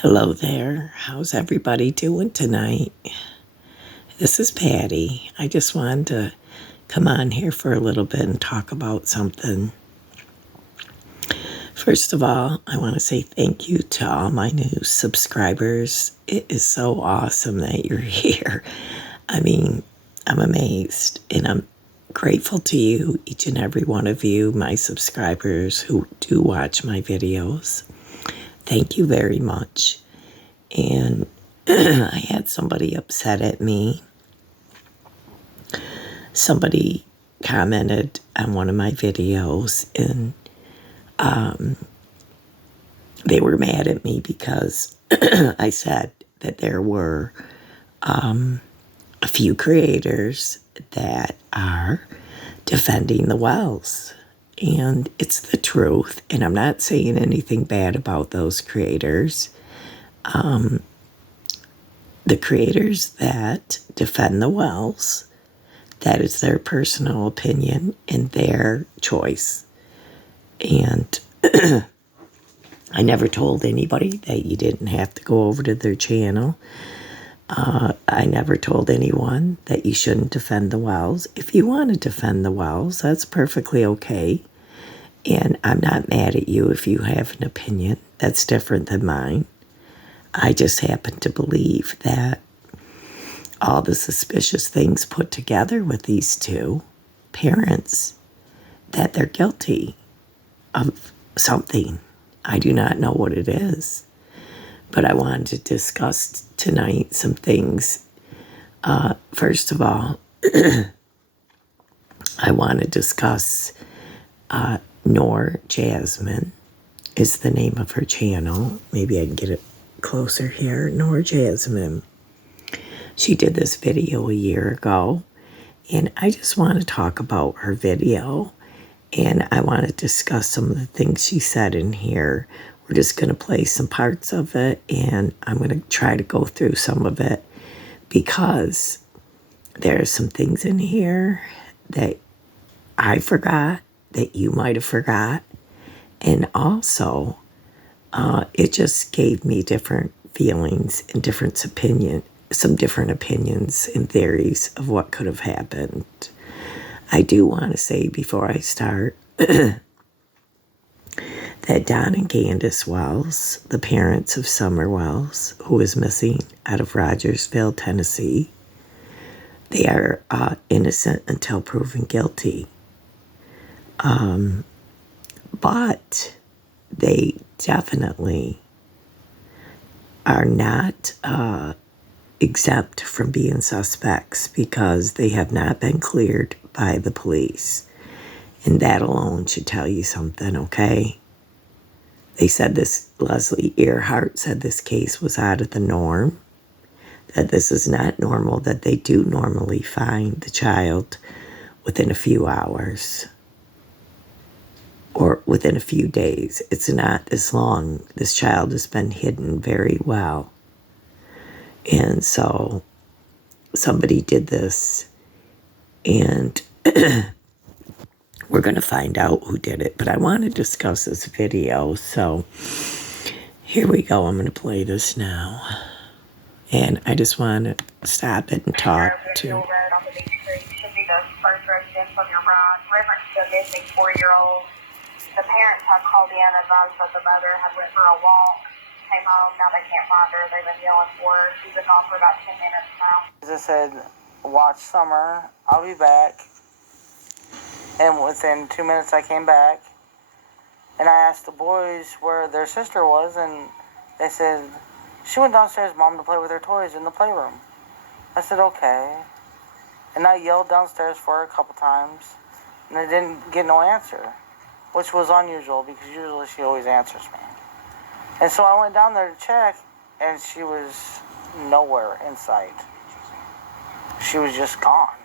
Hello there. How's everybody doing tonight? This is Patty. I just wanted to come on here for a little bit and talk about something. First of all, I want to say thank you to all my new subscribers. It is so awesome that you're here. I mean, I'm amazed and I'm grateful to you, each and every one of you, my subscribers who do watch my videos. Thank you very much. And I had somebody upset at me. Somebody commented on one of my videos and they were mad at me because I said that there were a few creators that are defending the Wells. And it's the truth. And I'm not saying anything bad about those creators. The creators that defend the Wells, that is their personal opinion and their choice. And I never told anybody that you didn't have to go over to their channel. I never told anyone that you shouldn't defend the Wells. If you want to defend the Wells, that's perfectly okay. And I'm not mad at you if you have an opinion that's different than mine. I just happen to believe that all the suspicious things put together with these two parents, that they're guilty of something. I do not know what it is. But I wanted to discuss tonight some things. First of all, I want to discuss Noor Jasmine is the name of her channel. Maybe I can get it closer here. Noor Jasmine. She did this video a year ago, and I just want to talk about her video, and I want to discuss some of the things she said in here. We're just going to play some parts of it, and I'm going to try to go through some of it because there are some things in here that I forgot, that you might have forgot, and also it just gave me different feelings and some different opinions and theories of what could have happened. I do want to say before I start that Don and Candace Wells, the parents of Summer Wells, who is missing out of Rogersville, Tennessee, they are innocent until proven guilty. But they definitely are not exempt from being suspects because they have not been cleared by the police. And that alone should tell you something, okay? They said this, Leslie Earhart said this case was out of the norm, that this is not normal, that they do normally find the child within a few hours or within a few days. It's not this long. This child has been hidden very well. And so somebody did this, and we're going to find out who did it. But I want to discuss this video. So here we go. I'm going to play this now. And I just want to stop it and talk to... Should be the first residence on your right. Reference to a missing 4-year-old. The parents had called in and advised that the mother had went for a walk, came home, now they can't find her. They've been yelling for her. She's been gone for about 10 minutes now. I said, watch Summer, I'll be back. And within 2 minutes I came back. And I asked the boys where their sister was, and they said, she went downstairs, Mom, to play with her toys in the playroom. I said, okay. And I yelled downstairs for her a couple times, and I didn't get no answer, which was unusual because usually she always answers me. And so I went down there to check, and she was nowhere in sight. She was just gone.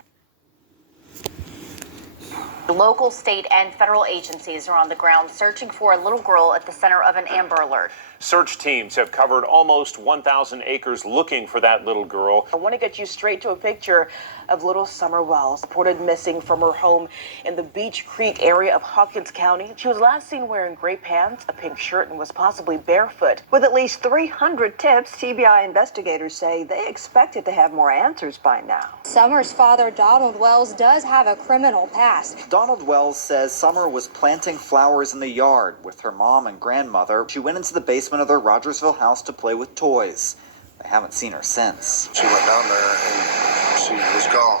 Local, state, and federal agencies are on the ground searching for a little girl at the center of an Amber Alert. Search teams have covered almost 1,000 acres looking for that little girl. I want to get you straight to a picture of little Summer Wells, reported missing from her home in the Beach Creek area of Hawkins County. She was last seen wearing gray pants, a pink shirt, and was possibly barefoot. With at least 300 tips, TBI investigators say they expected to have more answers by now. Summer's father, Donald Wells, does have a criminal past. Donald Wells says Summer was planting flowers in the yard with her mom and grandmother. She went into the basement of their Rogersville house to play with toys. They haven't seen her since. She went down there and she was gone.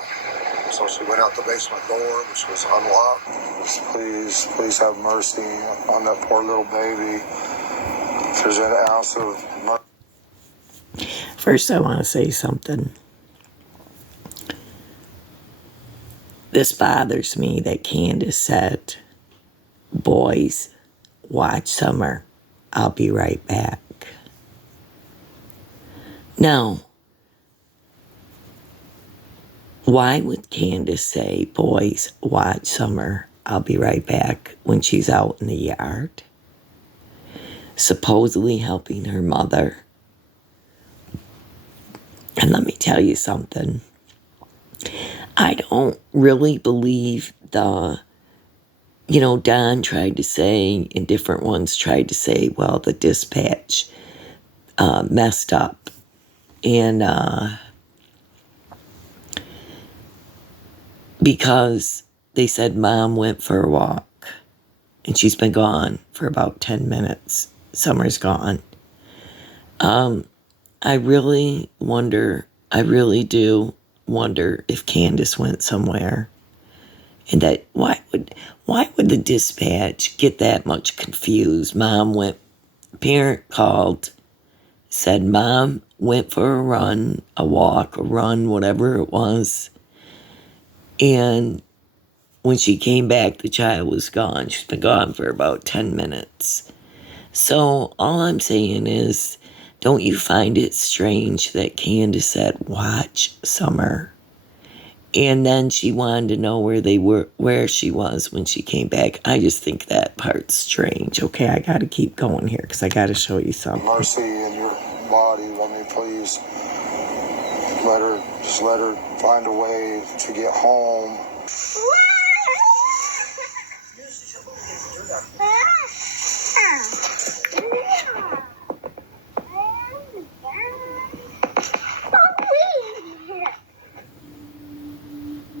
So she went out the basement door, which was unlocked. Please have mercy on that poor little baby. If there's an ounce of mercy. First, I want to say something. This bothers me that Candace said, "Boys, watch Summer. I'll be right back." Now, why would Candace say, "Boys, watch Summer. I'll be right back," when she's out in the yard, supposedly helping her mother? And let me tell you something. I don't really believe Don tried to say, and different ones tried to say, well, the dispatch messed up. And because they said mom went for a walk, and she's been gone for about 10 minutes. Summer's gone. I really do wonder if Candace went somewhere, and that why would the dispatch get that much confused? Parent called, said mom went for a run, whatever it was, and when she came back, the child was gone. She's been gone for about 10 minutes. So all I'm saying is, don't you find it strange that Candace said, "Watch Summer," and then she wanted to know where she was when she came back? I just think that part's strange. Okay, I got to keep going here because I got to show you something. Mercy in your body. Let me please let her find a way to get home.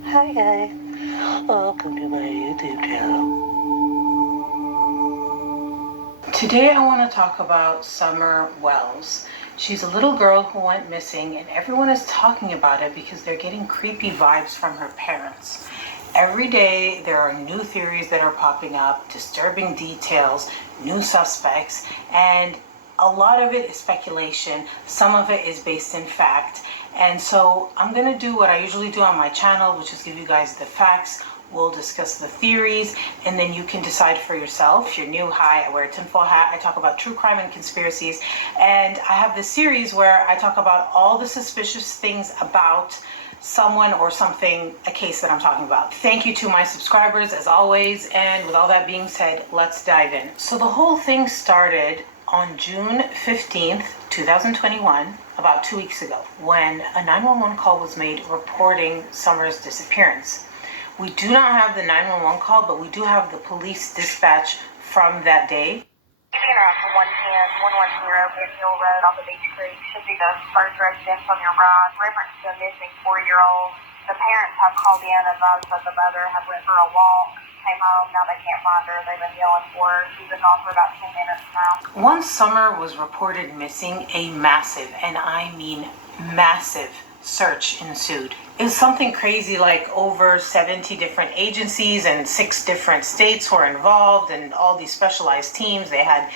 Hi guys, welcome to my YouTube channel. Today I want to talk about Summer Wells. She's a little girl who went missing, and everyone is talking about it because they're getting creepy vibes from her parents. Every day there are new theories that are popping up, disturbing details, new suspects, and a lot of it is speculation. Some of it is based in fact. And so I'm going to do what I usually do on my channel, which is give you guys the facts. We'll discuss the theories, and then you can decide for yourself. If you're new, hi, I wear a tinfoil hat. I talk about true crime and conspiracies. And I have this series where I talk about all the suspicious things about someone or something, a case that I'm talking about. Thank you to my subscribers, as always. And with all that being said, let's dive in. So the whole thing started on June 15th, 2021, about 2 weeks ago, when a 911 call was made reporting Summer's disappearance. We do not have the 911 call, but we do have the police dispatch from that day. Interrupt 110 Van Hill Road off of Beach Creek should be the first residence on your right. Reference to a missing 4-year-old. The parents have called in and advised that the mother had went for a walk, came home, now they can't find her. They've been yelling for her. She's been gone for about 10 minutes now. Once Summer was reported missing, a massive, and I mean massive, search ensued. It was something crazy, like over 70 different agencies and 6 different states were involved, and all these specialized teams. They had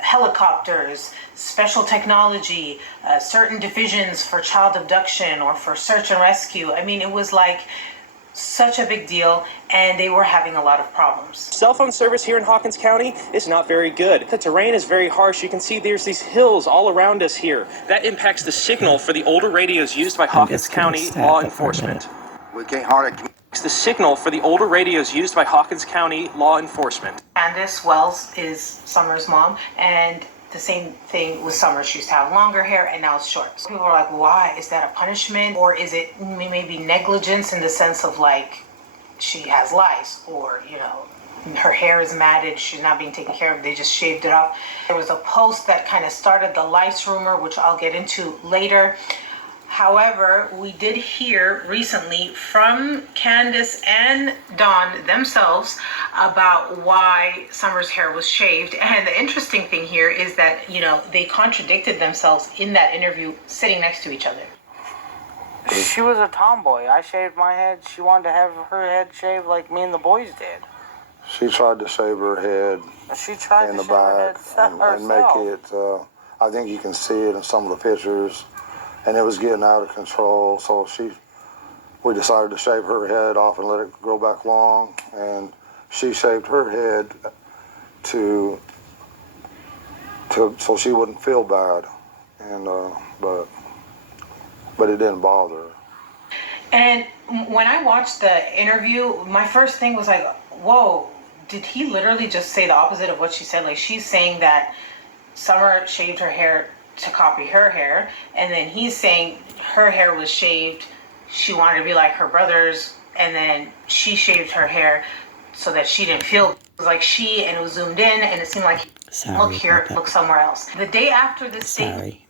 helicopters, special technology, certain divisions for child abduction or for search and rescue. I mean, it was like such a big deal, and they were having a lot of problems. Cell phone service here in Hawkins County is not very good. The terrain is very harsh. You can see there's these hills all around us here. That impacts the signal for the older radios used by Hawkins County law enforcement. We can't hardly The signal for the older radios used by Hawkins County law enforcement. Candace Wells is Summer's mom, and the same thing with Summer. She used to have longer hair and now it's short. So people are like, why? Is that a punishment? Or is it maybe negligence in the sense of like she has lice, or, you know, her hair is matted, she's not being taken care of, they just shaved it off. There was a post that kind of started the lice rumor, which I'll get into later. However, we did hear recently from Candace and Dawn themselves about why Summer's hair was shaved. And the interesting thing here is that, you know, they contradicted themselves in that interview sitting next to each other. She was a tomboy. I shaved my head. She wanted to have her head shaved like me and the boys did. She tried to shave her head She tried in to the shave her back head and make herself. it, I think you can see it in some of the pictures, and it was getting out of control. So we decided to shave her head off and let it grow back long, and she shaved her head so she wouldn't feel bad, and but it didn't bother her. And when I watched the interview, my first thing was like, whoa, did he literally just say the opposite of what she said? Like, she's saying that Summer shaved her hair to copy her hair, and then he's saying her hair was shaved, she wanted to be like her brothers, and then she shaved her hair so that she didn't feel it was like she, and it was zoomed in, and it seemed like, look here, look somewhere else. The day after this statement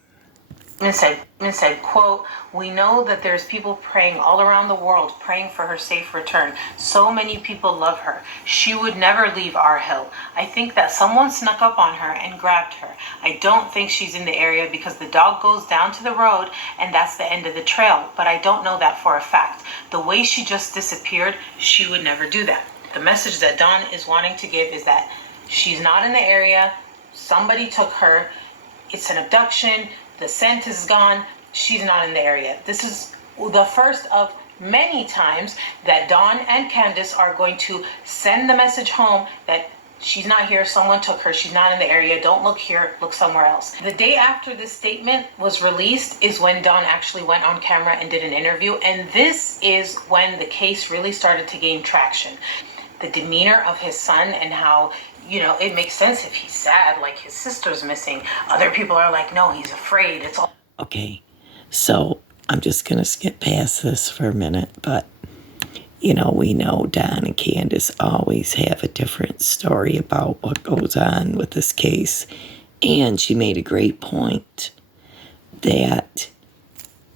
said, quote, we know that there's people praying all around the world, praying for her safe return. So many people love her. She would never leave our hill. I think that someone snuck up on her and grabbed her. I don't think she's in the area because the dog goes down to the road and that's the end of the trail, but I don't know that for a fact. The way she just disappeared, she would never do that. The message that Dawn is wanting to give is that she's not in the area, somebody took her, it's an abduction, the scent is gone, she's not in the area. This is the first of many times that Dawn and Candace are going to send the message home that she's not here, someone took her, she's not in the area, don't look here, look somewhere else. The day after this statement was released is when Dawn actually went on camera and did an interview, and this is when the case really started to gain traction. The demeanor of his son and how, you know, it makes sense if he's sad, like his sister's missing. Other people are like, no, he's afraid. It's all. Okay, so I'm just going to skip past this for a minute, but, you know, we know Don and Candace always have a different story about what goes on with this case. And she made a great point that,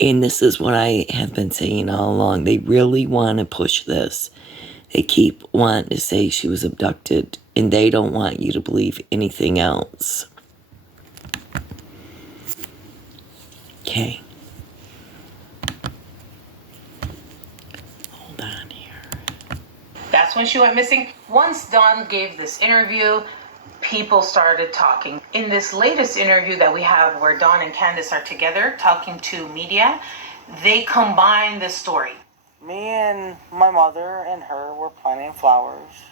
and this is what I have been saying all along, they really want to push this. They keep wanting to say she was abducted, and they don't want you to believe anything else. Okay. Hold on here. That's when she went missing. Once Dawn gave this interview, people started talking. In this latest interview that we have where Dawn and Candace are together talking to media, they combine the story. Me and my mother and her were planting flowers.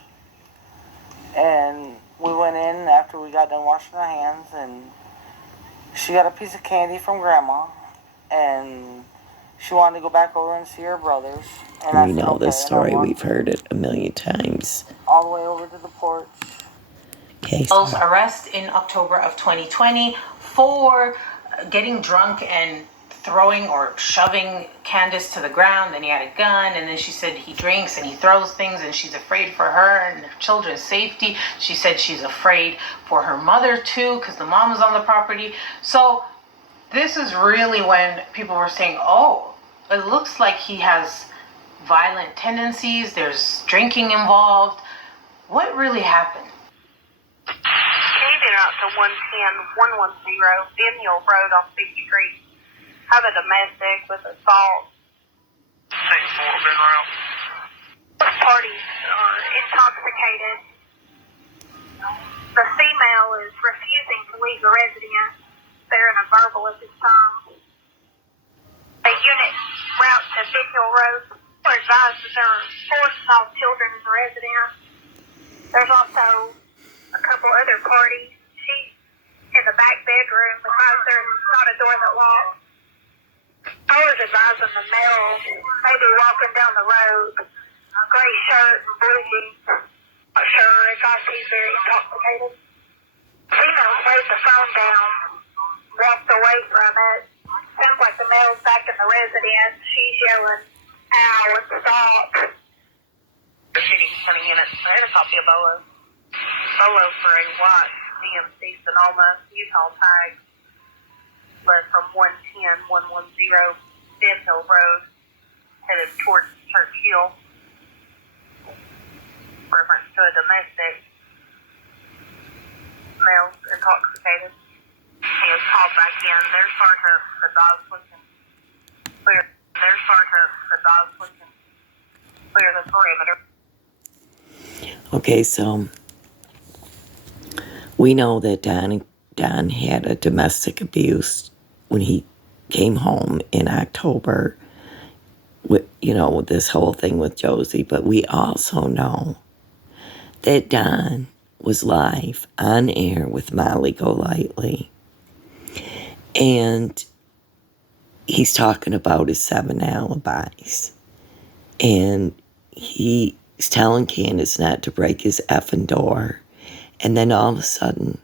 And we went in after we got done washing our hands, and she got a piece of candy from Grandma, and she wanted to go back over and see her brothers. And we know this story. We've heard it a million times. All the way over to the porch. Okay. Arrest in October of 2020 for getting drunk and throwing or shoving Candace to the ground. Then he had a gun, and then she said he drinks and he throws things, and she's afraid for her and her children's safety. She said she's afraid for her mother too because the mom is on the property. So this is really when people were saying, oh, it looks like he has violent tendencies, there's drinking involved. What really happened? She's been out to 110 Daniel Road on 5th Street. Have a domestic with assault. Both parties are intoxicated. The female is refusing to leave the residence. They're in a verbal at this time. The unit route to Daniel Road are advised that there are 4 small children in the residence. There's also a couple other parties. She's in the back bedroom because there's not a door that locks. I was advising the male maybe walking down the road gray shirt and blue jeans. Not sure if I see very intoxicated. Female laid the phone down, walked away from it. Sounds like the male's back in the residence. She's yelling, ow, and stop. The city coming in at a copy of Bolo. Bolo for a white DMC Sonoma Utah tag. Led from 110-110 Ben Hill Road, headed towards Church Hill. Reference to a domestic. Male's intoxicated. He was called back in. There's Sergeant. The dog's looking clear. There's Sergeant. The dog's looking clear the perimeter. Okay, so we know that Don had a domestic abuse when he came home in October with, this whole thing with Josie. But we also know that Don was live on air with Molly Golightly. And he's talking about his 7 alibis. And he's telling Candace not to break his effing door. And then all of a sudden,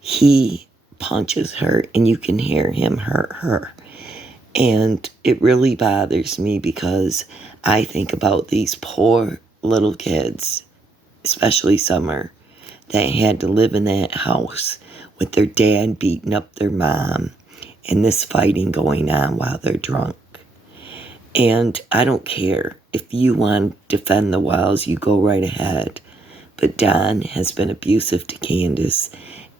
he punches her and you can hear him hurt her. And it really bothers me because I think about these poor little kids, especially Summer, that had to live in that house with their dad beating up their mom and this fighting going on while they're drunk. And I don't care. If you want to defend the Wells, you go right ahead. But Don has been abusive to Candace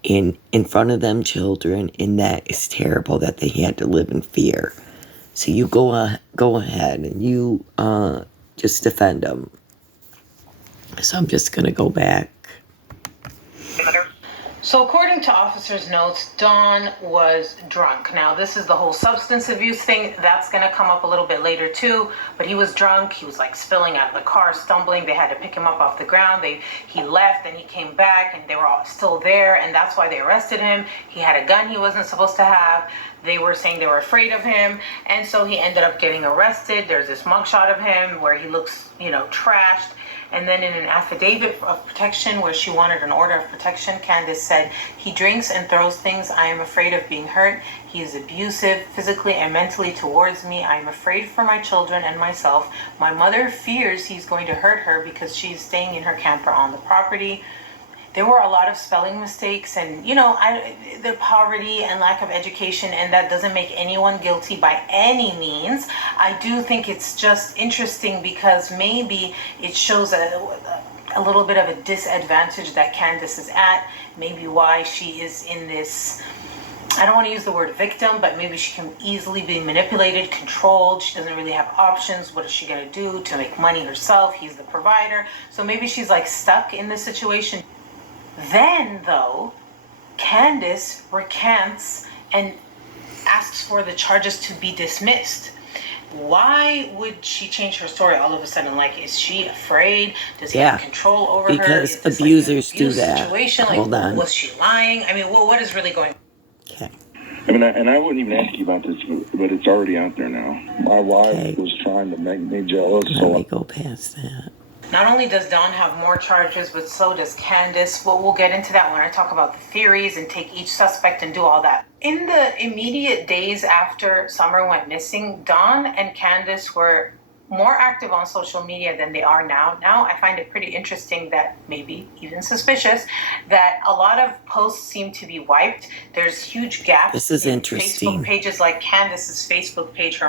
in front of them children, and that is terrible that they had to live in fear. So you go ahead and you just defend them. So I'm just going to go back. So according to officers' notes, Don was drunk. Now, this is the whole substance abuse thing. That's going to come up a little bit later, too. But he was drunk. He was, spilling out of the car, stumbling. They had to pick him up off the ground. He left, and he came back, and they were all still there, and that's why they arrested him. He had a gun he wasn't supposed to have. They were saying they were afraid of him, and so he ended up getting arrested. There's this mugshot of him where he looks, trashed. And then in an affidavit of protection where she wanted an order of protection, Candace said, he drinks and throws things. I am afraid of being hurt. He is abusive physically and mentally towards me. I am afraid for my children and myself. My mother fears he's going to hurt her because she's staying in her camper on the property. There were a lot of spelling mistakes and, the poverty and lack of education, and that doesn't make anyone guilty by any means. I do think it's just interesting because maybe it shows a little bit of a disadvantage that Candace is at, maybe why she is in this, I don't want to use the word victim, but maybe she can easily be manipulated, controlled. She doesn't really have options. What is she going to do to make money herself? He's the provider. So maybe she's stuck in this situation. Then, though, Candace recants and asks for the charges to be dismissed. Why would she change her story all of a sudden? Is she afraid? Does he have control over her? Because abusers do that. Situation? Hold on. Was she lying? I mean, what is really going on? Okay. I wouldn't even ask you about this, but it's already out there now. My wife was trying to make me jealous. Let me go past that. Not only does Don have more charges, but so does Candace. Well, we'll get into that when I talk about the theories and take each suspect and do all that. In the immediate days after Summer went missing, Don and Candace were more active on social media than they are now. Now I find it pretty interesting that, maybe even suspicious, that a lot of posts seem to be wiped. There's huge gaps. This is interesting. Facebook pages like Candace's Facebook page.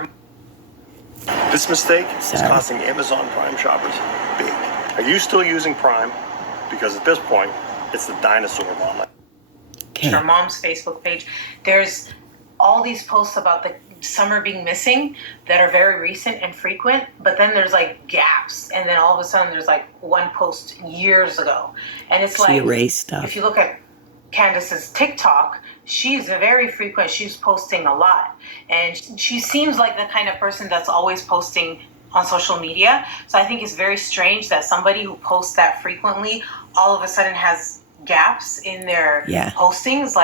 This mistake is costing Amazon Prime shoppers big. Are you still using Prime? Because at this point, it's the dinosaur of online. Her mom's Facebook page. There's all these posts about the Summer being missing that are very recent and frequent, but then there's gaps, and then all of a sudden there's one post years ago, and it's she erased stuff. If you look at Candace's TikTok, she's very frequent. She's posting a lot, and she seems like the kind of person that's always posting on social media. So I think it's very strange that somebody who posts that frequently all of a sudden has gaps in their postings.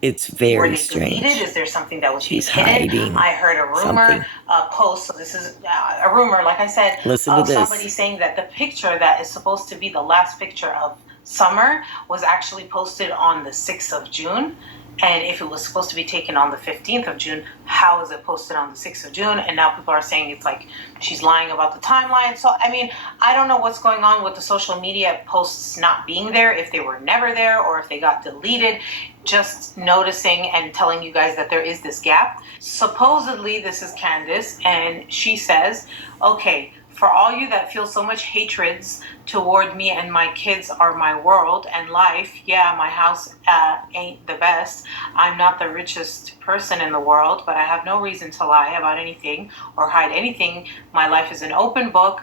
It's Were very they strange. deleted? Is there something that was She's hidden? hiding I heard a rumor post. So this is a rumor, like I said, Listen to of somebody this. saying that the picture that is supposed to be the last picture of Summer was actually posted on the 6th of June. And if it was supposed to be taken on the 15th of June, how is it posted on the 6th of June? And now people are saying it's like she's lying about the timeline. So, I mean, I don't know what's going on with the social media posts not being there, if they were never there or if they got deleted. Just noticing and telling you guys that there is this gap. Supposedly, this is Candace, and she says, okay, for all you that feel so much hatreds toward me and my kids are my world and life, yeah, my house ain't the best. I'm not the richest person in the world, but I have no reason to lie about anything or hide anything. My life is an open book.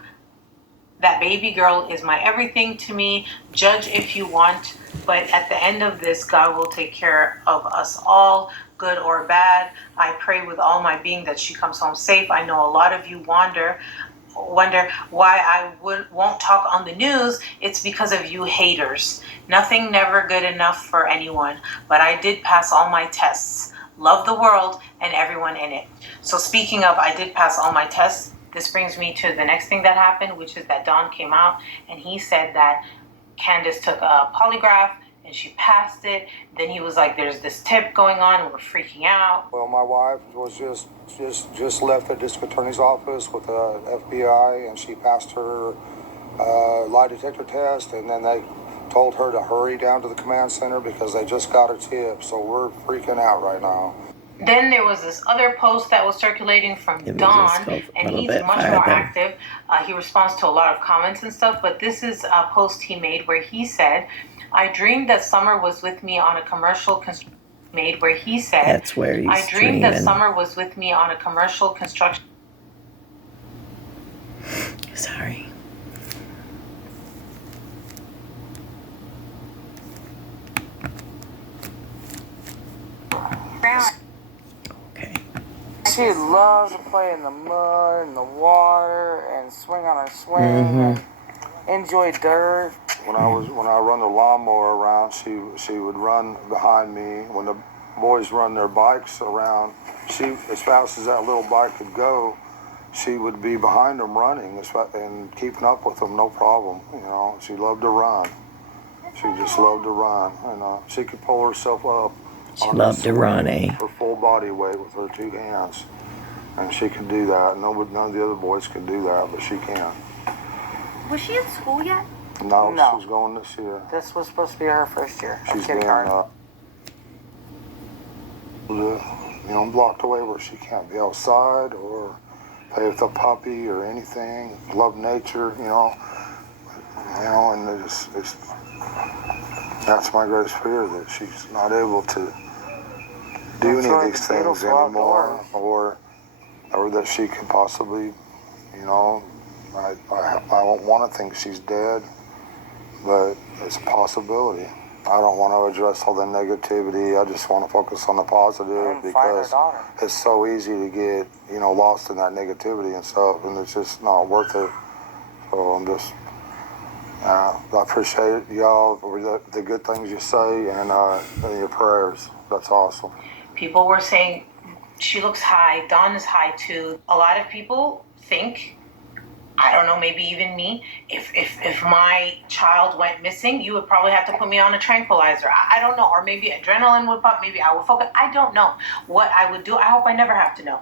That baby girl is my everything to me. Judge if you want, but at the end of this, God will take care of us all, good or bad. I pray with all my being that she comes home safe. I know a lot of you wonder why I won't talk on the news. It's because of you haters. Nothing never good enough for anyone, but I did pass all my tests. Love the world and everyone in it. So speaking of, I did pass all my tests. This brings me to the next thing that happened, which is that Don came out and he said that Candace took a polygraph and she passed it. Then he was like, there's this tip going on and we're freaking out. Well, my wife was just left the district attorney's office with the FBI, and she passed her lie detector test, and then they told her to hurry down to the command center because they just got a tip, so we're freaking out right now. Then there was this other post that was circulating from Don, and he's much more active. He responds to a lot of comments and stuff, but this is a post he made where he said, I dreamed that Summer was with me on a commercial construction. That's where he's I dreamed that Summer was with me on a commercial construction. Sorry. Okay. She loved to play in the mud and the water and swing on her swing and enjoy dirt. When I run the lawnmower around, she would run behind me. When the boys run their bikes around, she, as fast as that little bike could go, she would be behind them running and keeping up with them, no problem. You know, she loved to run. She just loved to run. And she could pull herself up. She loved to run, eh? Her full body weight with her two hands, and she could do that. None of the other boys could do that, but she can. Was she in school yet? No, she's going this year. This was supposed to be her first year. She's being, blocked away where she can't be outside or play with a puppy or anything. Love nature, and that's my greatest fear, that she's not able to do any of these things anymore, or that she could possibly, I don't want to think she's dead, but it's a possibility. I don't want to address all the negativity. I just want to focus on the positive because it's so easy to get, lost in that negativity and stuff, and it's just not worth it. So I'm just, I appreciate y'all for the good things you say and your prayers. That's awesome. People were saying she looks high. Dawn is high too. A lot of people think, I don't know, maybe even me, if my child went missing, you would probably have to put me on a tranquilizer. I don't know. Or maybe adrenaline would pop. Maybe I would focus. I don't know what I would do. I hope I never have to know.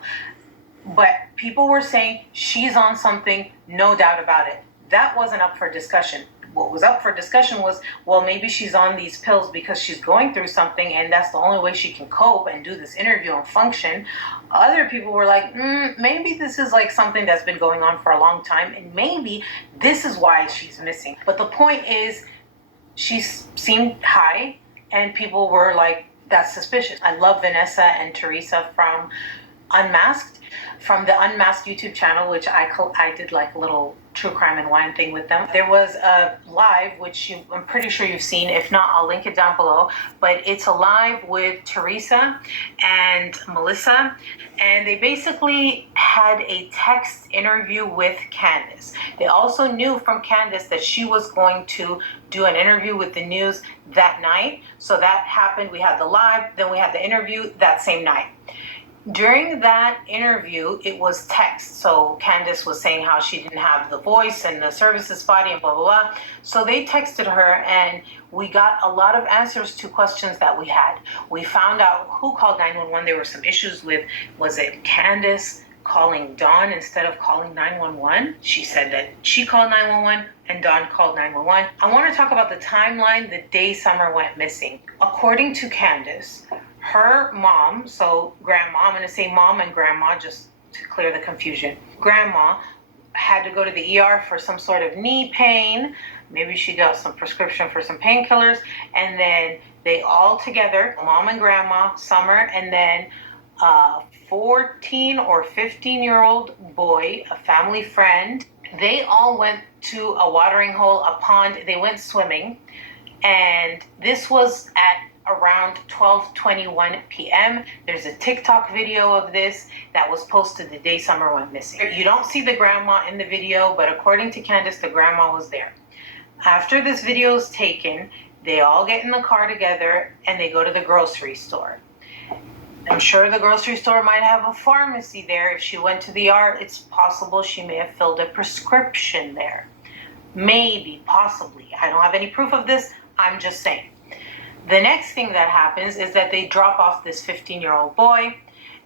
But people were saying she's on something, no doubt about it. That wasn't up for discussion. What was up for discussion was, well, maybe she's on these pills because she's going through something and that's the only way she can cope and do this interview and function. Other people were like, maybe this is like something that's been going on for a long time and maybe this is why she's missing. But the point is, she seemed high and people were like, that's suspicious. I love Vanessa and Teresa from Unmasked, from the Unmasked YouTube channel, which I did like a little true crime and wine thing with them. There was a live, which I'm pretty sure you've seen. If not, I'll link it down below. But it's a live with Teresa and Melissa. And they basically had a text interview with Candace. They also knew from Candace that she was going to do an interview with the news that night. So that happened. We had the live, then we had the interview that same night. During that interview, it was text. So Candace was saying how she didn't have the voice and the services body and blah, blah, blah. So they texted her and we got a lot of answers to questions that we had. We found out who called 911. There were some issues with, was it Candace calling Dawn instead of calling 911? She said that she called 911 and Dawn called 911. I want to talk about the timeline the day Summer went missing. According to Candace, her mom, so grandma, I'm going to say mom and grandma just to clear the confusion. Grandma had to go to the ER for some sort of knee pain. Maybe she got some prescription for some painkillers. And then they all together, mom and grandma, Summer, and then 14 or 15-year-old boy, a family friend, they all went to a watering hole, a pond. They went swimming. And this was at around 12:21 p.m. There's a TikTok video of this that was posted the day Summer went missing. You don't see the grandma in the video, but according to Candace, the grandma was there. After this video is taken, they all get in the car together and they go to the grocery store. I'm sure the grocery store might have a pharmacy there. If she went to the ER, it's possible she may have filled a prescription there. Maybe, possibly. I don't have any proof of this. I'm just saying. The next thing that happens is that they drop off this 15-year-old boy,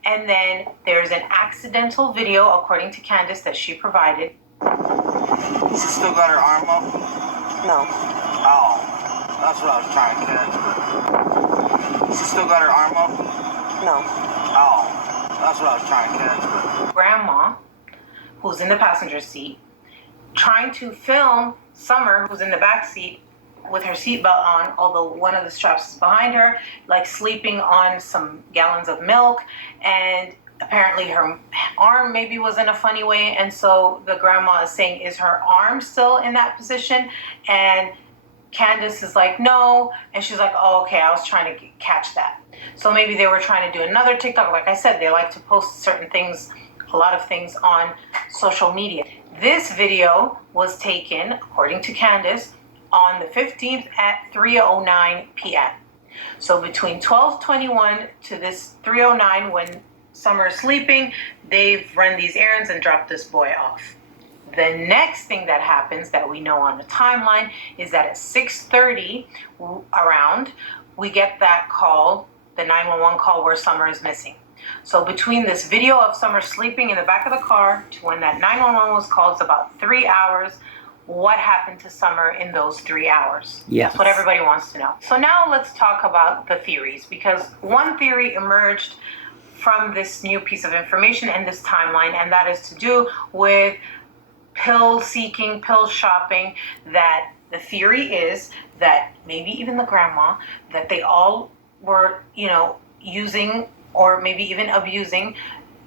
and then there's an accidental video, according to Candace, that she provided. She still got her arm up? No. Oh, that's what I was trying to catch. She still got her arm up? No. Oh, that's what I was trying to catch. Grandma, who's in the passenger seat, trying to film Summer, who's in the back seat, with her seatbelt on, although one of the straps is behind her, like sleeping on some gallons of milk, and apparently her arm maybe was in a funny way, and so the grandma is saying, is her arm still in that position? And Candace is like, no, and she's like, oh, okay, I was trying to catch that. So maybe they were trying to do another TikTok. Like I said, they like to post certain things, a lot of things on social media. This video was taken, according to Candace, on the 15th at 3:09 p.m. So between 12:21 to this 3:09, when Summer is sleeping, they've run these errands and dropped this boy off. The next thing that happens that we know on the timeline is that at 6:30 around, we get that call, the 911 call where Summer is missing. So between this video of Summer sleeping in the back of the car to when that 911 was called, it's about 3 hours. What happened to Summer in those 3 hours? Yes. That's what everybody wants to know. So now let's talk about the theories, because one theory emerged from this new piece of information and this timeline, and that is to do with pill seeking, pill shopping, that the theory is that maybe even the grandma, that they all were, using or maybe even abusing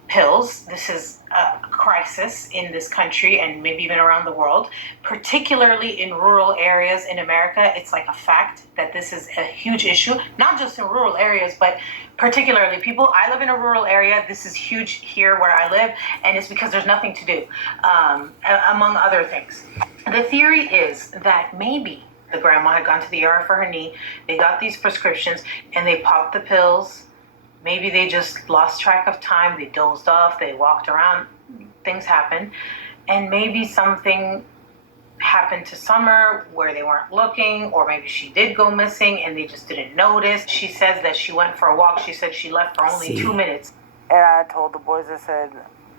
pills. This is a crisis in this country and maybe even around the world, particularly in rural areas in America. It's like a fact that this is a huge issue, not just in rural areas, but particularly I live in a rural area. This is huge here where I live, and it's because there's nothing to do, among other things. The theory is that maybe the grandma had gone to the ER for her knee. They got these prescriptions and they popped the pills. Maybe they just lost track of time. They dozed off. They walked around. Things happen. And maybe something happened to Summer where they weren't looking, or maybe she did go missing and they just didn't notice. She says that she went for a walk. She said she left for only 2 minutes. And I told the boys, I said,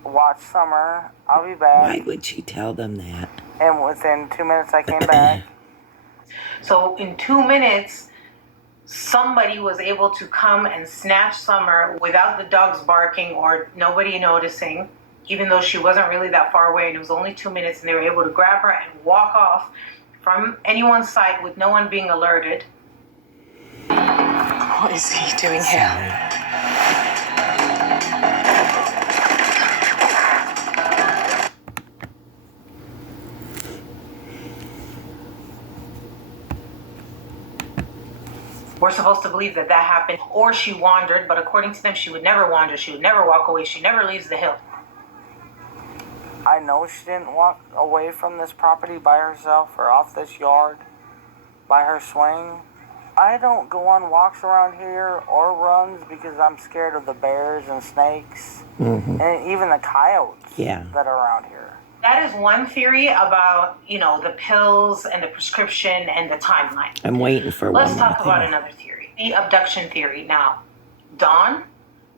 watch Summer. I'll be back. Why would she tell them that? And within 2 minutes, I came back. So in 2 minutes, somebody was able to come and snatch Summer without the dogs barking or nobody noticing, even though she wasn't really that far away, and it was only 2 minutes, and they were able to grab her and walk off from anyone's sight with no one being alerted. What is he doing here? We're supposed to believe that that happened, or she wandered, but according to them, she would never wander, she would never walk away, she never leaves the hill. I know she didn't walk away from this property by herself or off this yard by her swing. I don't go on walks around here or runs because I'm scared of the bears and snakes and even the coyotes that are around here. That is one theory about, the pills and the prescription and the timeline. I'm waiting for one. Let's talk about another theory, the abduction theory. Now, Dawn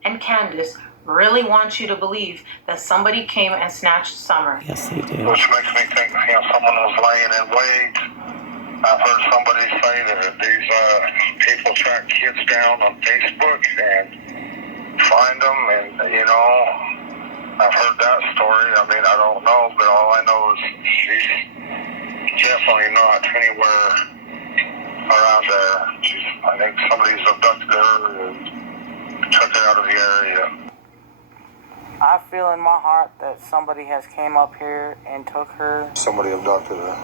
and Candace really want you to believe that somebody came and snatched Summer. Yes, they do. Which makes me think, someone was laying in wait. I've heard somebody say that these people track kids down on Facebook and find them, and I've heard that story. I mean, I don't know, but all I know is she's definitely not anywhere around there. I think somebody's abducted her and took her out of the area. I feel in my heart that somebody has came up here and took her. Somebody abducted her.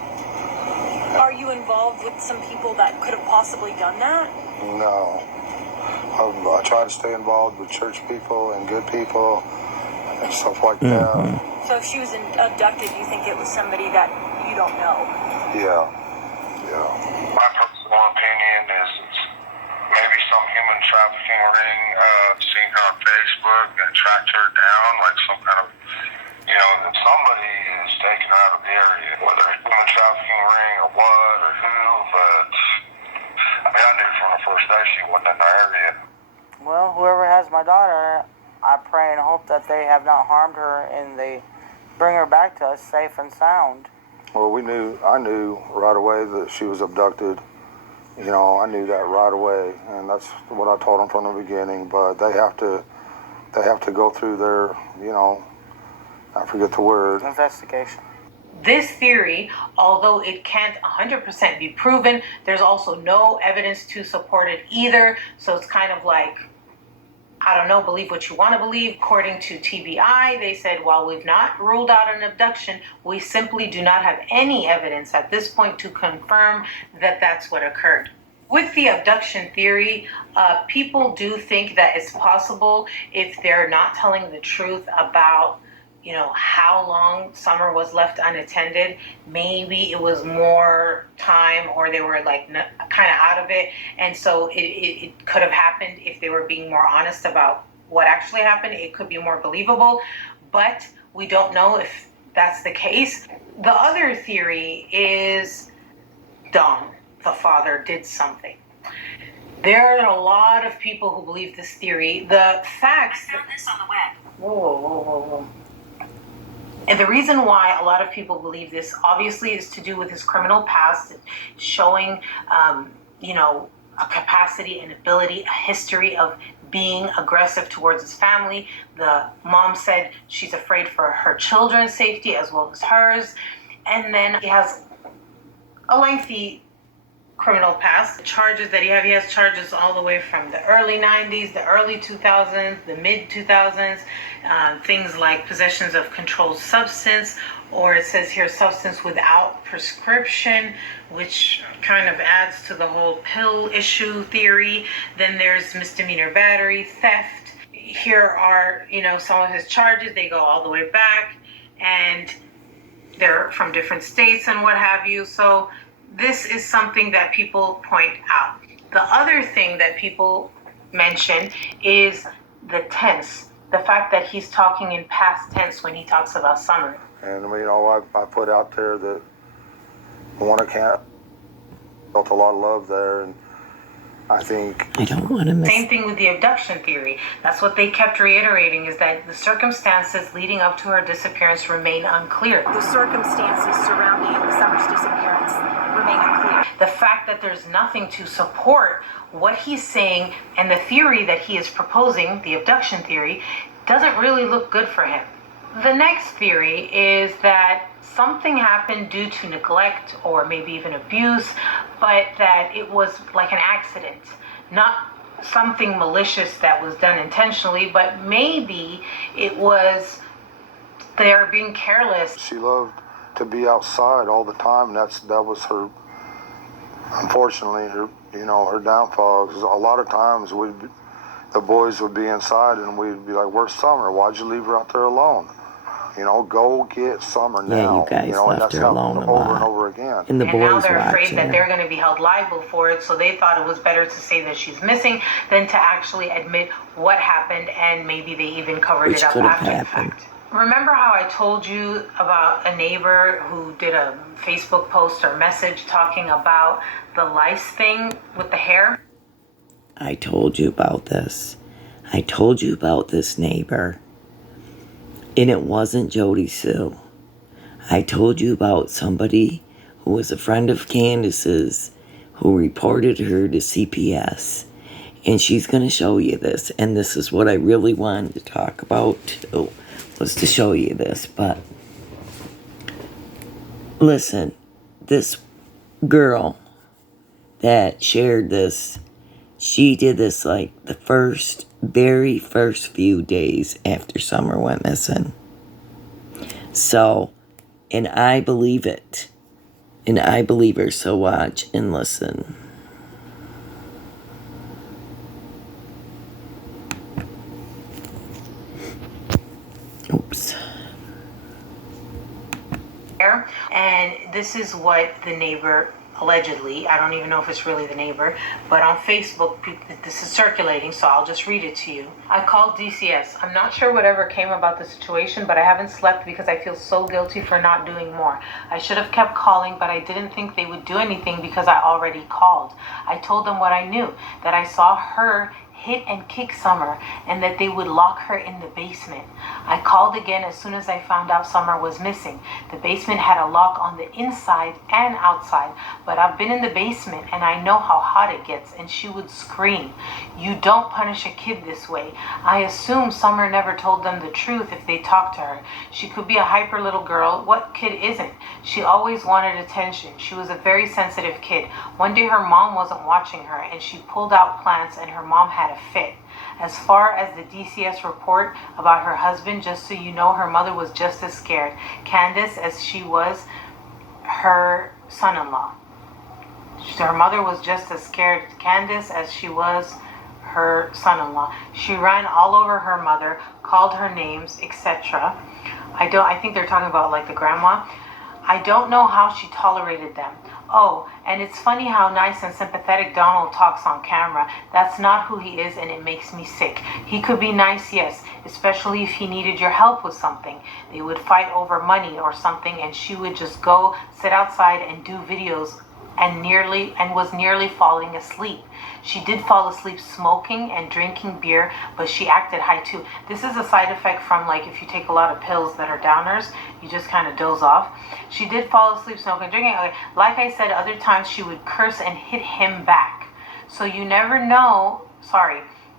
Are you involved with some people that could have possibly done that? No. I try to stay involved with church people and good people and stuff like that. So if she was abducted, you think it was somebody that you don't know? Yeah. My personal opinion is it's maybe some human trafficking ring seen her on Facebook and tracked her down, like some kind of, that somebody is taken her out of the area, whether it's human trafficking ring or what or who, but I knew from the first day she wasn't in the area. Well, whoever has my daughter, I pray and hope that they have not harmed her and they bring her back to us safe and sound. Well, I knew right away that she was abducted. I knew that right away, and that's what I told them from the beginning. But they have to go through their, I forget the word. Investigation. This theory, although it can't 100% be proven, there's also no evidence to support it either. So it's kind of like, I don't know, believe what you want to believe. According to TBI, they said, while we've not ruled out an abduction, we simply do not have any evidence at this point to confirm that that's what occurred. With the abduction theory, people do think that it's possible if they're not telling the truth about how long Summer was left unattended. Maybe it was more time, or they were like kind of out of it, and so it could have happened if they were being more honest about what actually happened. It could be more believable, but we don't know if that's the case. The other theory is Don, the father, did something. There are a lot of people who believe this theory. The facts. I found this on the web. Whoa. And the reason why a lot of people believe this, obviously, is to do with his criminal past, showing, a capacity and ability, a history of being aggressive towards his family. The mom said she's afraid for her children's safety as well as hers. And then he has a lengthy criminal past. The charges that he has charges all the way from the early 90s, the early 2000s, the mid 2000s, things like possessions of controlled substance, or it says here substance without prescription, which kind of adds to the whole pill issue theory. Then there's misdemeanor battery, theft. Here are, some of his charges. They go all the way back, and they're from different states and what have you. So this is something that people point out. The other thing that people mention is the tense, the fact that he's talking in past tense when he talks about Summer. And I put out there that one account felt a lot of love there, and I think I don't want to miss. Same thing with the abduction theory. That's what they kept reiterating, is that the circumstances leading up to her disappearance remain unclear. The circumstances surrounding Summer's disappearance remain unclear. The fact that there's nothing to support what he's saying and the theory that he is proposing, the abduction theory, doesn't really look good for him. The next theory is that something happened due to neglect or maybe even abuse, but that it was like an accident, not something malicious that was done intentionally, but maybe it was they're being careless. she loved to be outside all the time. That was her unfortunately, her downfall is a lot of times the boys would be inside and we'd be like, "Where's Summer? Why'd you leave her out there alone? Go get Summer now." Yeah, you guys and left that's her alone a over lot. and over again. And the And now boys they're afraid watching that her. they're going to be held liable for it, so they thought it was better to say that she's missing than to actually admit what happened, and maybe they even covered Which it up could have after the happened. fact. Remember how I told you about a neighbor who did a Facebook post or message talking about the lice thing with the hair? I told you about this. I told you about this neighbor. And it wasn't Jody Sue. I told you about somebody who was a friend of Candace's who reported her to CPS. And she's going to show you this. And this is what I really wanted to talk about too, was to show you this. But listen, this girl that shared this, she did this like the very first few days after Summer went missing. So, and I believe it. And I believe her, so watch and listen. Oops. And this is what the neighbor allegedly, I don't even know if it's really the neighbor, but on Facebook, this is circulating, so I'll just read it to you. I called DCS. I'm not sure whatever came about the situation, but I haven't slept because I feel so guilty for not doing more. I should have kept calling, but I didn't think they would do anything because I already called. I told them what I knew, that I saw her hit and kick Summer, and that they would lock her in the basement. I called again as soon as I found out Summer was missing. The basement had a lock on the inside and outside, but I've been in the basement and I know how hot it gets, and she would scream. You don't punish a kid this way. I assume Summer never told them the truth if they talked to her. She could be a hyper little girl. What kid isn't? She always wanted attention. She was a very sensitive kid. One day her mom wasn't watching her and she pulled out plants and her mom had a fit. As far as the DCS report about her husband, just so you know, her mother was just as scared, Candace, as she was her son-in-law. Her mother was just as scared, Candace, as she was her son-in-law. She ran all over her mother, called her names, etc. I think they're talking about like the grandma. I don't know how she tolerated them. Oh, and it's funny how nice and sympathetic Donald talks on camera. That's not who he is, and it makes me sick. He could be nice, yes, especially if he needed your help with something. They would fight over money or something, and she would just go sit outside and do videos and was nearly falling asleep. She did fall asleep smoking and drinking beer, but she acted high too. This is a side effect from like if you take a lot of pills that are downers, you just kind of doze off. She did fall asleep smoking and drinking. Okay. Like I said, other times she would curse and hit him back. So you never know,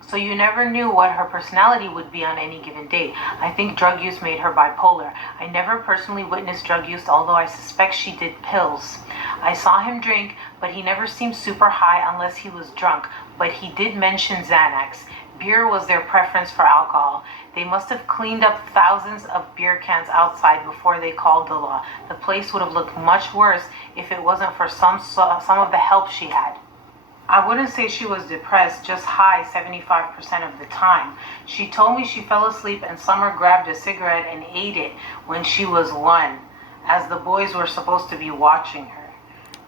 so you never knew what her personality would be on any given day. I think drug use made her bipolar. I never personally witnessed drug use, although I suspect she did pills. I saw him drink, but he never seemed super high unless he was drunk. But he did mention Xanax. Beer was their preference for alcohol. They must have cleaned up thousands of beer cans outside before they called the law. The place would have looked much worse if it wasn't for some of the help she had. I wouldn't say she was depressed, just high 75% of the time. She told me she fell asleep and Summer grabbed a cigarette and ate it when she was 1, as the boys were supposed to be watching her.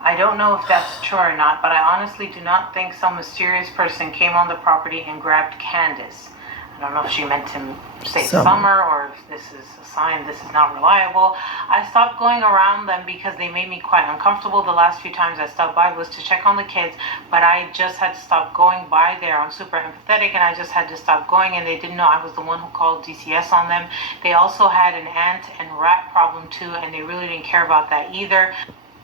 I don't know if that's true or not, but I honestly do not think some mysterious person came on the property and grabbed Candace. I don't know if she meant to say Summer or if this is a sign this is not reliable. I stopped going around them because they made me quite uncomfortable. The last few times I stopped by was to check on the kids, but I just had to stop going by there. I'm super empathetic and I just had to stop going, and they didn't know I was the one who called DCS on them. They also had an ant and rat problem too, and they really didn't care about that either.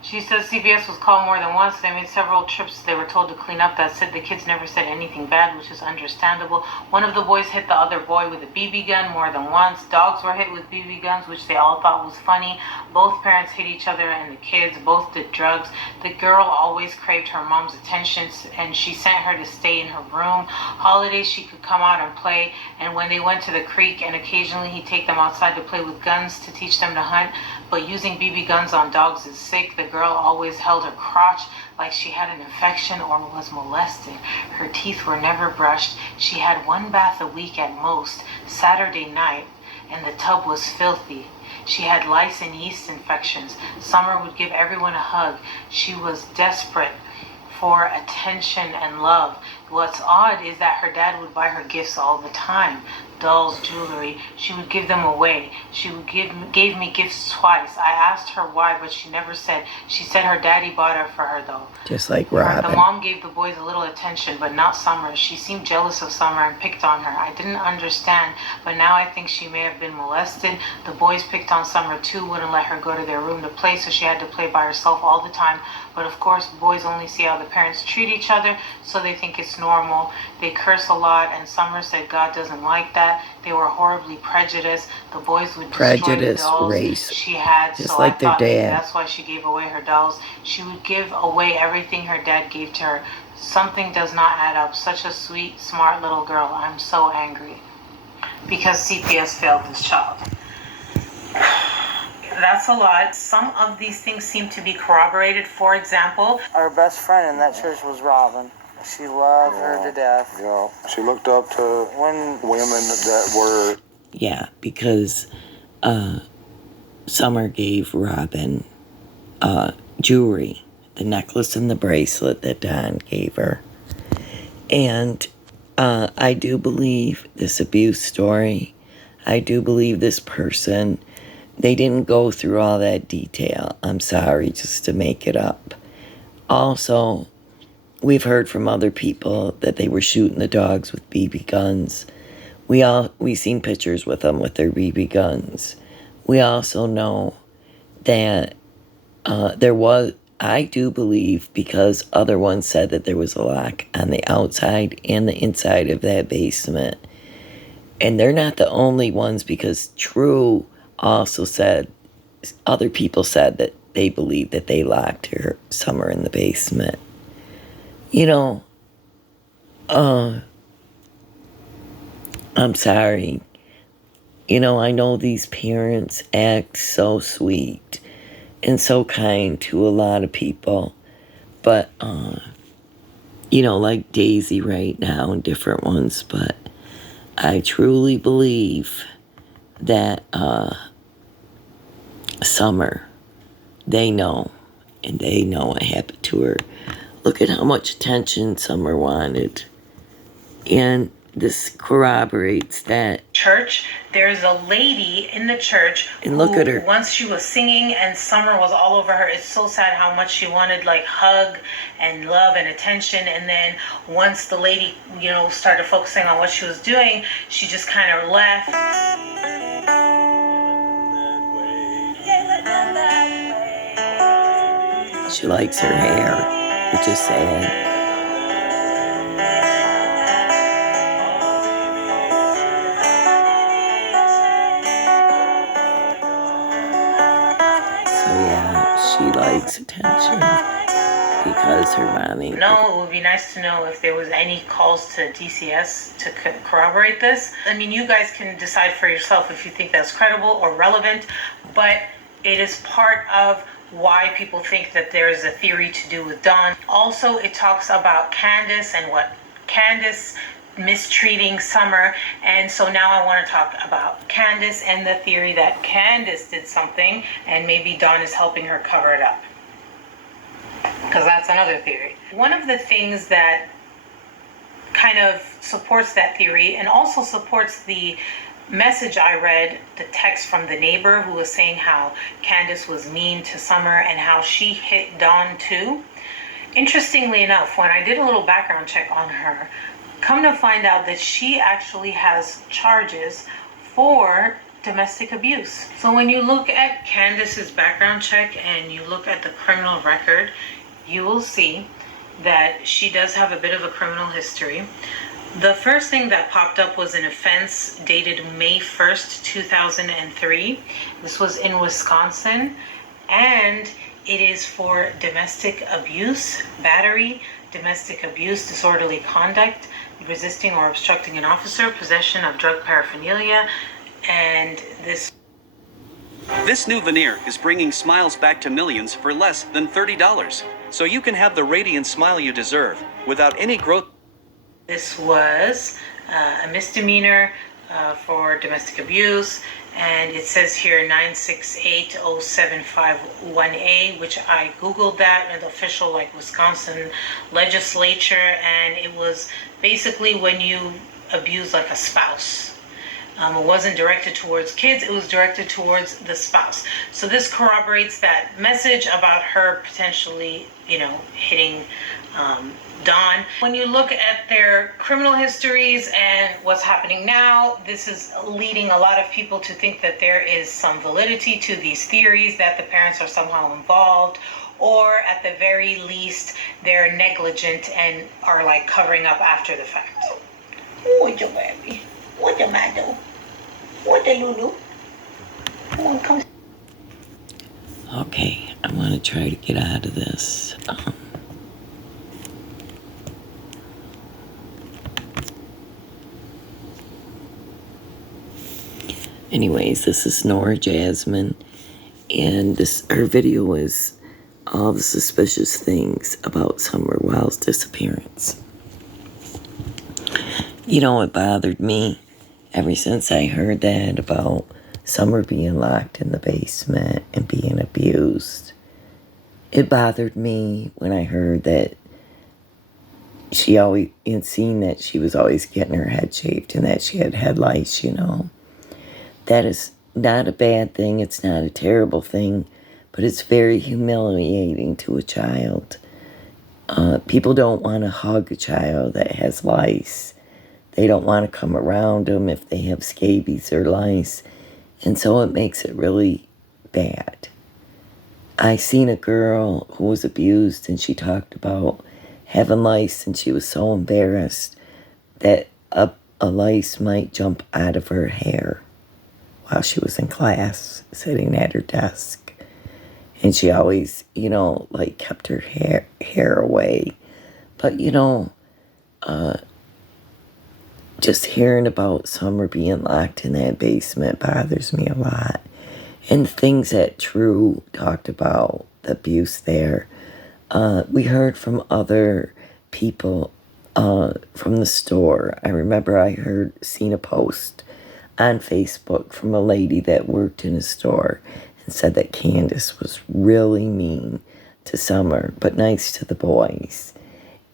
She says CPS was called more than once. They made several trips they were told to clean up. That said, the kids never said anything bad, which is understandable. One of the boys hit the other boy with a BB gun more than once. Dogs were hit with BB guns, which they all thought was funny. Both parents hit each other and the kids. Both did drugs. The girl always craved her mom's attention, and she sent her to stay in her room. Holidays, she could come out and play. And when they went to the creek, and occasionally he'd take them outside to play with guns to teach them to hunt. But using BB guns on dogs is sick. The girl always held her crotch like she had an infection or was molested. Her teeth were never brushed. She had one bath a week at most, Saturday night, and the tub was filthy. She had lice and yeast infections. Summer would give everyone a hug. She was desperate for attention and love. What's odd is that her dad would buy her gifts all the time. Dolls, jewelry. She would give them away. She would gave me gifts twice. I asked her why, but she never said. She said her daddy bought her for her though. Just like Robin. The mom gave the boys a little attention, but not Summer. She seemed jealous of Summer and picked on her. I didn't understand, but now I think she may have been molested. The boys picked on Summer too, wouldn't let her go to their room to play, so she had to play by herself all the time. But of course, boys only see how the parents treat each other, so they think it's normal. They curse a lot, and Summer said God doesn't like that. They were horribly prejudiced. The boys would destroy the dolls race, she had, just so like I their thought dad. that's why she gave away her dolls. She would give away everything her dad gave to her. Something does not add up. Such a sweet, smart little girl. I'm so angry because CPS failed this child. That's a lot. Some of these things seem to be corroborated. For example, our best friend in that church was Robin. She loved her to death. Yeah, she looked up to women that were... Yeah, because Summer gave Robin jewelry, the necklace and the bracelet that Don gave her. And I do believe this abuse story. I do believe this person, they didn't go through all that detail. I'm sorry, just to make it up. Also, we've heard from other people that they were shooting the dogs with BB guns. We seen pictures with them with their BB guns. We also know that I do believe, because other ones said that there was a lock on the outside and the inside of that basement. And they're not the only ones, because True also said, other people said that they believe that they locked her Summer in the basement. You know, I'm sorry. You know, I know these parents act so sweet and so kind to a lot of people. But, you know, like Daisy right now and different ones. But I truly believe that Summer, they know. And they know what happened to her. Look at how much attention Summer wanted. And this corroborates that. Church, there's a lady in the church and look at her. Once she was singing and Summer was all over her. It's so sad how much she wanted like hug and love and attention. And then once the lady, you know, started focusing on what she was doing, she just kind of left. She likes her hair, which is sad. She likes attention because her mommy... No, it would be nice to know if there was any calls to DCS to corroborate this. I mean, you guys can decide for yourself if you think that's credible or relevant, but it is part of why people think that there is a theory to do with Dawn. Also, it talks about Candace and what Candace mistreating Summer, and so now I want to talk about Candace and the theory that Candace did something and maybe Dawn is helping her cover it up, because that's another theory. One of the things that kind of supports that theory and also supports the message I read, the text from the neighbor who was saying how Candace was mean to Summer and how she hit Dawn too. Interestingly enough, when I did a little background check on her, come to find out that she actually has charges for domestic abuse. So when you look at Candace's background check and you look at the criminal record, you will see that she does have a bit of a criminal history. The first thing that popped up was an offense dated May 1st, 2003. This was in Wisconsin, and it is for domestic abuse, battery, domestic abuse, disorderly conduct, resisting or obstructing an officer, possession of drug paraphernalia, and this... This new veneer is bringing smiles back to millions for less than $30. So you can have the radiant smile you deserve without any growth. This was a misdemeanor for domestic abuse, and it says here 9680751A, which I googled that in the official Wisconsin legislature, and it was basically when you abuse a spouse. It wasn't directed towards kids, it was directed towards the spouse. So this corroborates that message about her potentially, hitting Dawn. When you look at their criminal histories and what's happening now, this is leading a lot of people to think that there is some validity to these theories, that the parents are somehow involved, or at the very least, they're negligent and are covering up after the fact. What your baby? What the matter? What the Lulu? Okay, I want to try to get out of this. Anyways, this is Noor Jasmine, and her video is all the suspicious things about Summer Wells' disappearance. It bothered me ever since I heard that about Summer being locked in the basement and being abused. It bothered me when I heard that and seen that she was always getting her head shaved and that she had head lice, That is not a bad thing. It's not a terrible thing, but it's very humiliating to a child. People don't want to hug a child that has lice. They don't want to come around them if they have scabies or lice. And so it makes it really bad. I seen a girl who was abused, and she talked about having lice, and she was so embarrassed that a lice might jump out of her hair while she was in class, sitting at her desk. And she always, kept her hair away. But, just hearing about Summer being locked in that basement bothers me a lot. And things that True talked about, the abuse there. We heard from other people from the store. I remember seen a post on Facebook from a lady that worked in a store and said that Candace was really mean to Summer, but nice to the boys.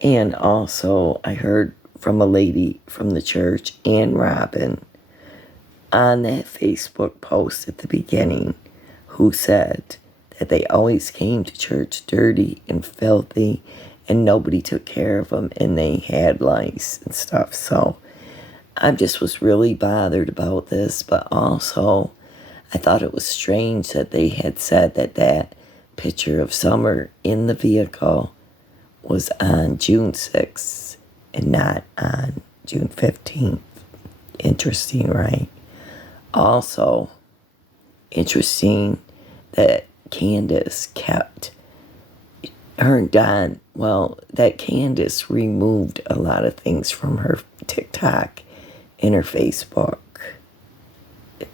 And also I heard from a lady from the church, and Robin, on that Facebook post at the beginning, who said that they always came to church dirty and filthy and nobody took care of them and they had lice and stuff. So I just was really bothered about this, but also I thought it was strange that they had said that picture of Summer in the vehicle was on June 6th and not on June 15th. Interesting, right? Also, interesting that Candace kept her and Don, that Candace removed a lot of things from her TikTok and her Facebook.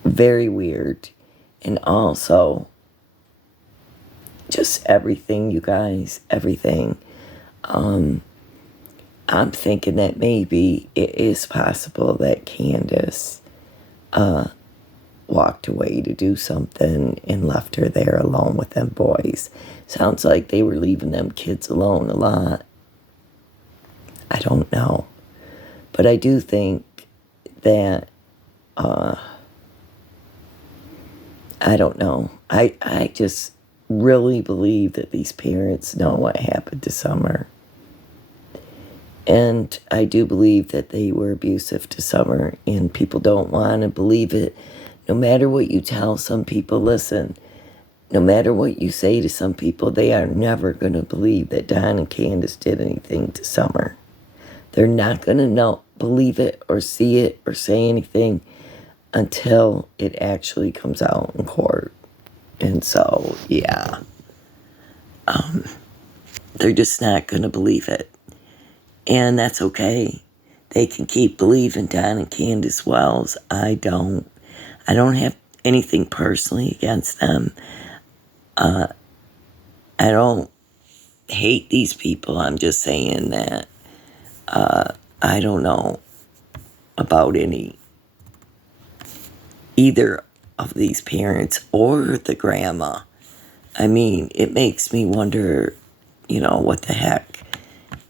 Very weird. And also, just everything, you guys, everything. I'm thinking that maybe it is possible that Candace walked away to do something and left her there alone with them boys. Sounds like they were leaving them kids alone a lot. I don't know. But I do think that, I don't know. I just really believe that these parents know what happened to Summer. And I do believe that they were abusive to Summer, and people don't want to believe it. No matter what you tell some people, listen, no matter what you say to some people, they are never going to believe that Don and Candace did anything to Summer. They're not going to believe it or see it or say anything until it actually comes out in court. And so, yeah, they're just not going to believe it. And that's okay. They can keep believing Don and Candace Wells. I don't have anything personally against them. I don't hate these people. I'm just saying that I don't know about either of these parents or the grandma. I mean, it makes me wonder, what the heck.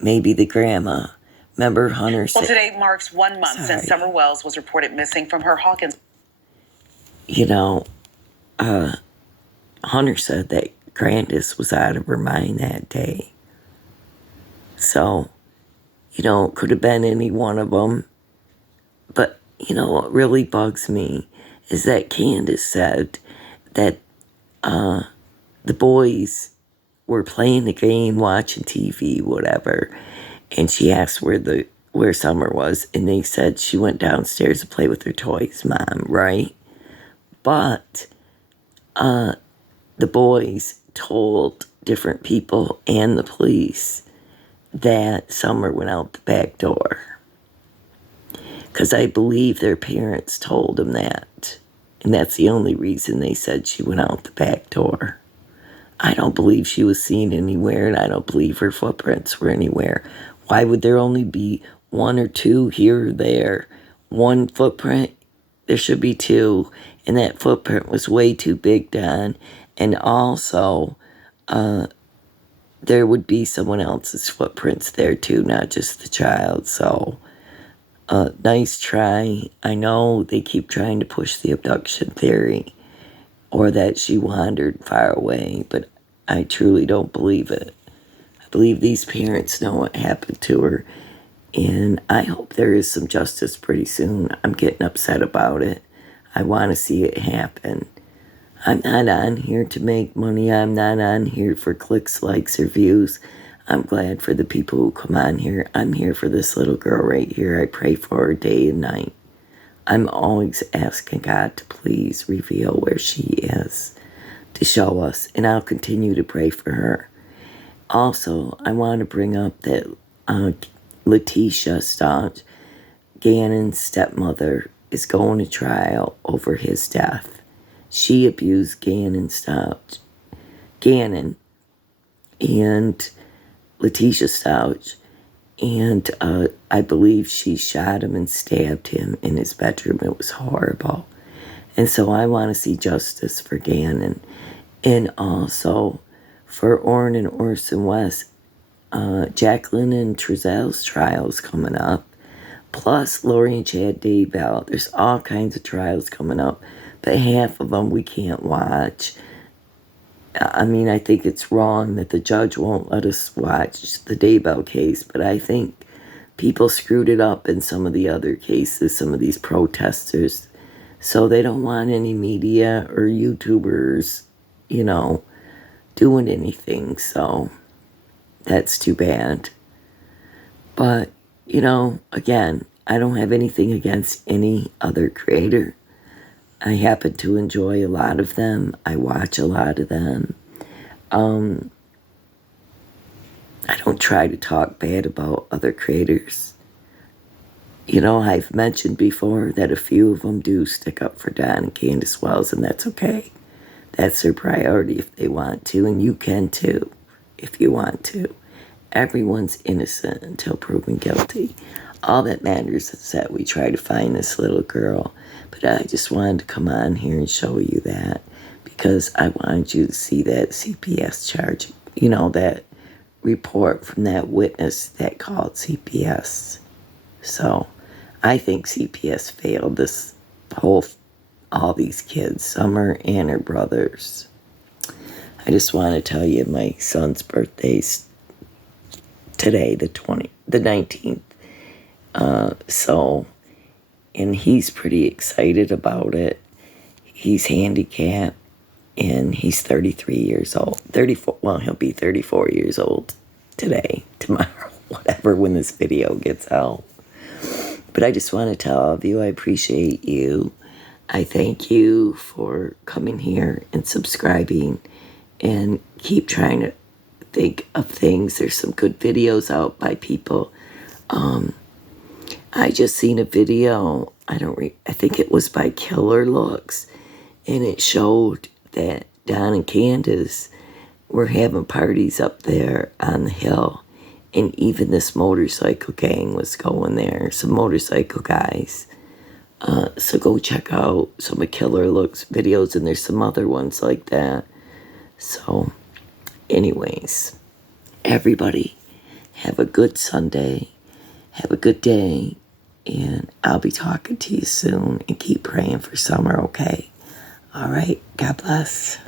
Maybe the grandma. Remember Hunter said... Well, today marks 1 month since Summer Wells was reported missing from her Hawkins. Hunter said that Grandis was out of her mind that day. So, it could have been any one of them. But, what really bugs me is that Candace said that the boys were playing the game, watching TV, whatever. And she asked where Summer was. And they said she went downstairs to play with her toys, Mom, right? But the boys told different people and the police that Summer went out the back door. Because I believe their parents told them that. And that's the only reason they said she went out the back door. I don't believe she was seen anywhere, and I don't believe her footprints were anywhere. Why would there only be one or two here or there? One footprint? There should be two. And that footprint was way too big, Don. And also, there would be someone else's footprints there too, not just the child. So, nice try. I know they keep trying to push the abduction theory or that she wandered far away, but I truly don't believe it. I believe these parents know what happened to her, and I hope there is some justice pretty soon. I'm getting upset about it. I want to see it happen. I'm not on here to make money. I'm not on here for clicks, likes, or views. I'm glad for the people who come on here. I'm here for this little girl right here. I pray for her day and night. I'm always asking God to please reveal where she is, to show us, and I'll continue to pray for her. Also, I want to bring up that Letitia Stauch, Gannon's stepmother, is going to trial over his death. She abused Gannon and Letitia Stauch, and I believe she shot him and stabbed him in his bedroom. It was horrible. And so I want to see justice for Gannon. And also for Orrin and Orson West, Jacqueline and Trezel's trials coming up. Plus Lori and Chad Daybell. There's all kinds of trials coming up. But half of them we can't watch. I mean, I think it's wrong that the judge won't let us watch the Daybell case, but I think people screwed it up in some of the other cases, some of these protesters. So they don't want any media or YouTubers, doing anything. So that's too bad. But, again, I don't have anything against any other creator. I happen to enjoy a lot of them. I watch a lot of them. I don't try to talk bad about other creators. I've mentioned before that a few of them do stick up for Don and Candace Wells, and that's okay. That's their priority if they want to, and you can too, if you want to. Everyone's innocent until proven guilty. All that matters is that we try to find this little girl. But I just wanted to come on here and show you that because I wanted you to see that CPS charge, that report from that witness that called CPS. So I think CPS failed all these kids, Summer and her brothers. I just want to tell you my son's birthday's today, the 19th. And he's pretty excited about it. He's handicapped, and he's 33 years old. 34, well, he'll be 34 years old today, tomorrow, whatever, when this video gets out. But I just want to tell all of you I appreciate you. I thank you for coming here and subscribing and keep trying to think of things. There's some good videos out by people. I just seen a video, I think it was by Killer Looks, And it showed that Don and Candace were having parties up there on the hill. And even this motorcycle gang was going there, some motorcycle guys. So go check out some of Killer Looks videos, and there's some other ones like that. So, anyways, everybody, have a good Sunday. Have a good day. And I'll be talking to you soon. And keep praying for Summer, okay? All right. God bless.